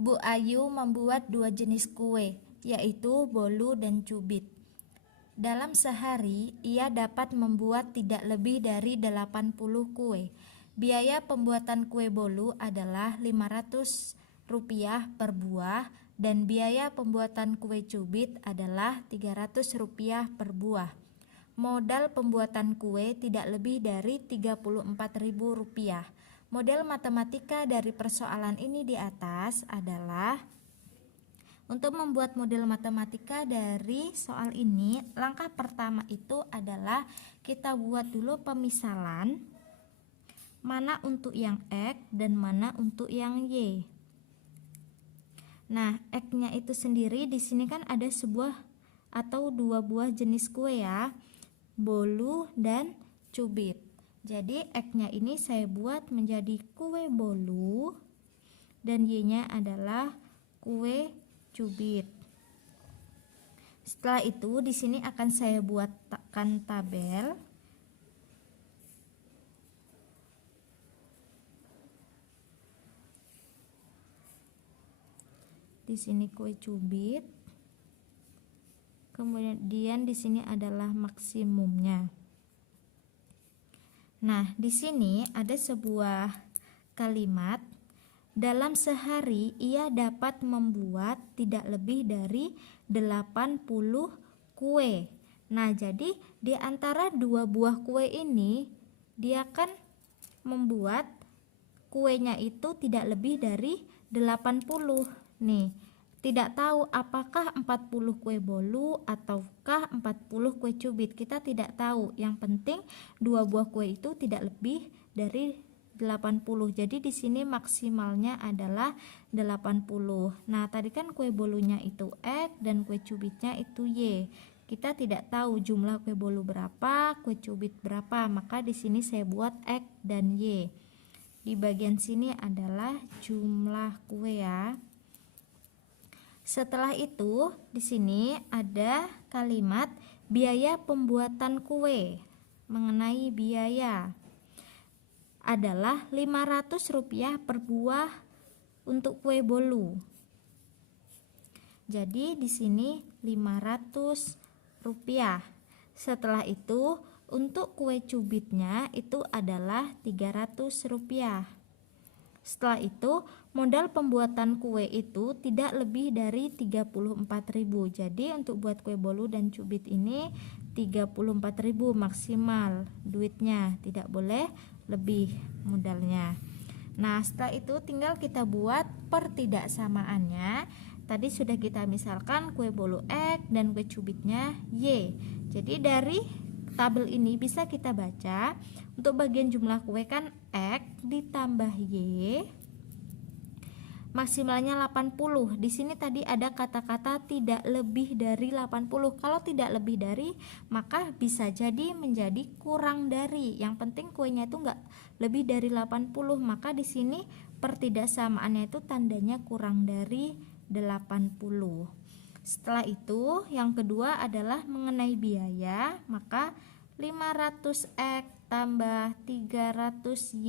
Bu Ayu membuat 2 jenis kue, yaitu bolu dan cubit. Dalam sehari, ia dapat membuat tidak lebih dari 80 kue. Biaya pembuatan kue bolu adalah Rp500 per buah dan biaya pembuatan kue cubit adalah Rp300 per buah. Modal pembuatan kue tidak lebih dari Rp34.000. Model matematika dari persoalan ini di atas adalah untuk membuat model matematika dari soal ini, langkah pertama itu adalah kita buat dulu pemisalan mana untuk yang X dan mana untuk yang Y. Nah, X-nya itu sendiri di sini kan ada sebuah atau 2 buah jenis kue ya, bolu dan cubit. Jadi X-nya ini saya buat menjadi kue bolu dan Y-nya adalah kue cubit. Setelah itu di sini akan saya buatkan tabel. Di sini kue cubit. Kemudian di sini adalah maksimumnya. Nah, di sini ada sebuah kalimat, dalam sehari ia dapat membuat tidak lebih dari 80 kue. Nah, jadi di antara 2 buah kue ini dia akan membuat kuenya itu tidak lebih dari 80. Nih, tidak tahu apakah 40 kue bolu ataukah 40 kue cubit, kita tidak tahu. Yang penting 2 buah kue itu tidak lebih dari 80. Jadi di sini maksimalnya adalah 80. Nah, tadi kan kue bolunya itu X dan kue cubitnya itu Y. Kita tidak tahu jumlah kue bolu berapa, kue cubit berapa, maka di sini saya buat X dan Y. Di bagian sini adalah jumlah kue ya. Setelah itu, di sini ada kalimat biaya pembuatan kue. Mengenai biaya adalah Rp500 per buah untuk kue bolu. Jadi di sini Rp500. Setelah itu, untuk kue cubitnya itu adalah Rp300. Setelah itu, modal pembuatan kue itu tidak lebih dari Rp34.000. Jadi untuk buat kue bolu dan cubit ini Rp34.000 maksimal duitnya, tidak boleh lebih modalnya. Nah, setelah itu tinggal kita buat pertidaksamaannya. Tadi sudah kita misalkan kue bolu X dan kue cubitnya Y. Jadi dari tabel ini bisa kita baca untuk bagian jumlah kue kan X ditambah Y maksimalnya 80. Di sini tadi ada kata-kata tidak lebih dari 80. Kalau tidak lebih dari, maka bisa jadi menjadi kurang dari. Yang penting kuenya itu enggak lebih dari 80, maka di sini pertidaksamaannya itu tandanya kurang dari 80. Setelah itu, yang kedua adalah mengenai biaya, maka 500X tambah 300Y.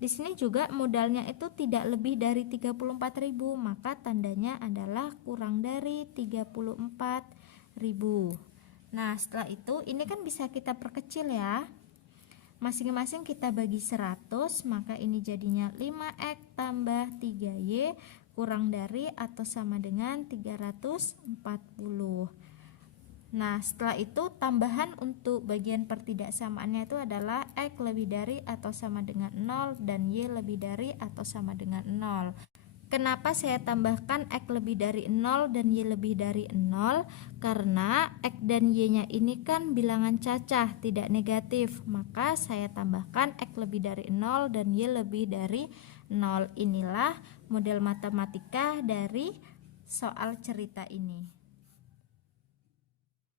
Di sini juga modalnya itu tidak lebih dari 34.000, maka tandanya adalah kurang dari 34.000. Nah, setelah itu ini kan bisa kita perkecil ya. Masing-masing kita bagi 100, maka ini jadinya 5X tambah 3Y kurang dari atau sama dengan 340. Nah, setelah itu tambahan untuk bagian pertidaksamaannya itu adalah X lebih dari atau sama dengan 0 dan Y lebih dari atau sama dengan 0. Kenapa saya tambahkan X lebih dari 0 dan Y lebih dari 0? Karena X dan Y-nya ini kan bilangan cacah, tidak negatif. Maka saya tambahkan X lebih dari 0 dan Y lebih dari 0. Inilah model matematika dari soal cerita ini.